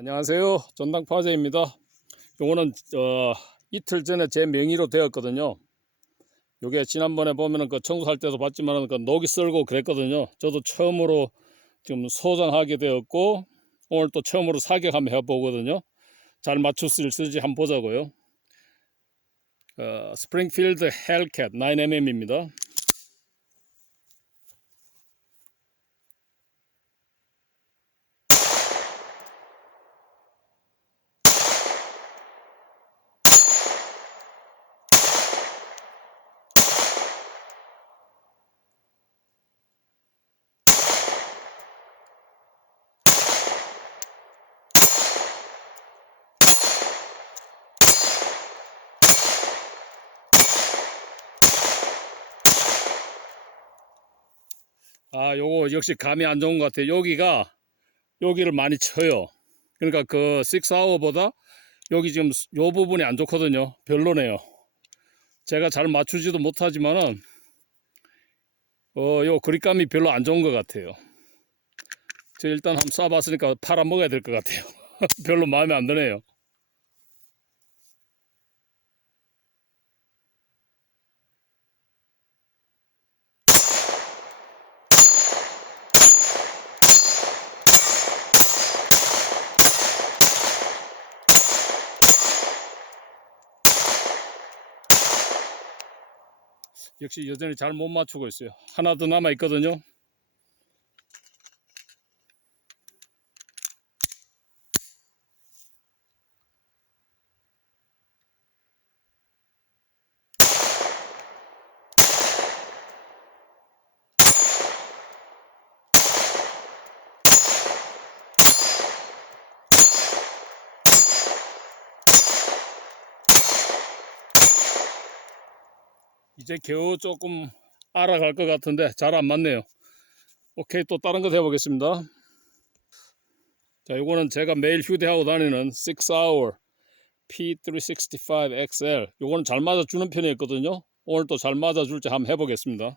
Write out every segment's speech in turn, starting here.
안녕하세요. 전당파제입니다. 요거는 어, 이틀 전에 제 명의로 되었거든요. 요게 지난번에 보면은 그 청소할 때도 봤지만은 그 녹이 썰고 그랬거든요. 저도 처음으로 지금 소장하게 되었고 오늘 또 처음으로 사격 한번 해보거든요. 잘 맞출 수 있을지 한번 보자고요. 어, 스프링필드 헬캣 9mm입니다. 아, 요거 역시 감이 안 좋은 것 같아요. 여기가 여기를 많이 쳐요. 그러니까 그 6아워보다 여기 지금 요 부분이 안 좋거든요. 별로네요. 제가 잘 맞추지도 못하지만은 어, 요 그립감이 별로 안 좋은 것 같아요. 저 일단 한번 쏴봤으니까 팔아 먹어야 될 것 같아요. 별로 마음에 안 드네요. 역시 여전히 잘 못 맞추고 있어요. 하나 더 남아 있거든요. 이제 겨우 조금 알아갈 것 같은데 잘 안 맞네요. 오케이 또 다른 거 해보겠습니다. 자 요거는 제가 매일 휴대하고 다니는 6hour P365XL 요거는 잘 맞아주는 편이었거든요. 오늘 또 잘 맞아줄지 한번 해보겠습니다.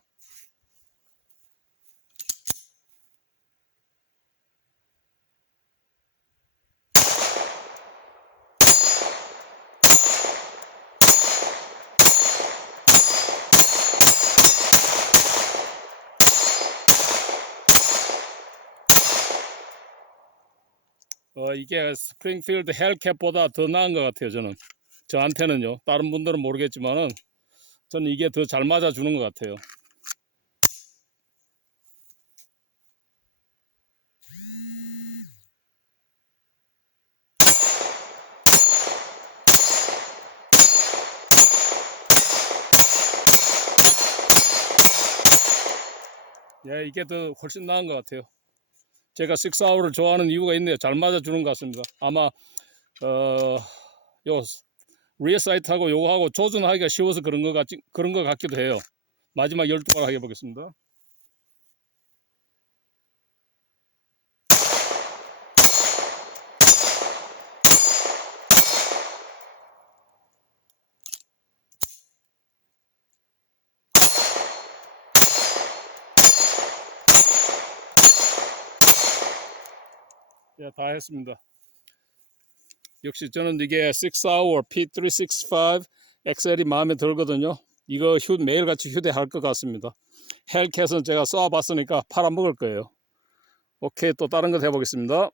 어, 이게 스프링필드 헬캡보다 더 나은 것 같아요, 저는. 저한테는요. 다른 분들은 모르겠지만은, 저는 이게 더 잘 맞아주는 것 같아요. 예, 이게 더 훨씬 나은 것 같아요. 제가 식사우를 좋아하는 이유가 있네요. 잘 맞아주는 것 같습니다. 아마 어, 요 리어 사이트하고 요거하고 조준하기가 쉬워서 그런 것 같 그런 것 같기도 해요. 마지막 12발 하게 보겠습니다. 예, 다 했습니다. 역시 저는 이게 6hour P365 XL이 마음에 들거든요. 이거 휴, 매일같이 휴대할 것 같습니다. 헬캣은 제가 쏴봤으니까 팔아먹을 거예요. 오케이, 또 다른 거 해보겠습니다.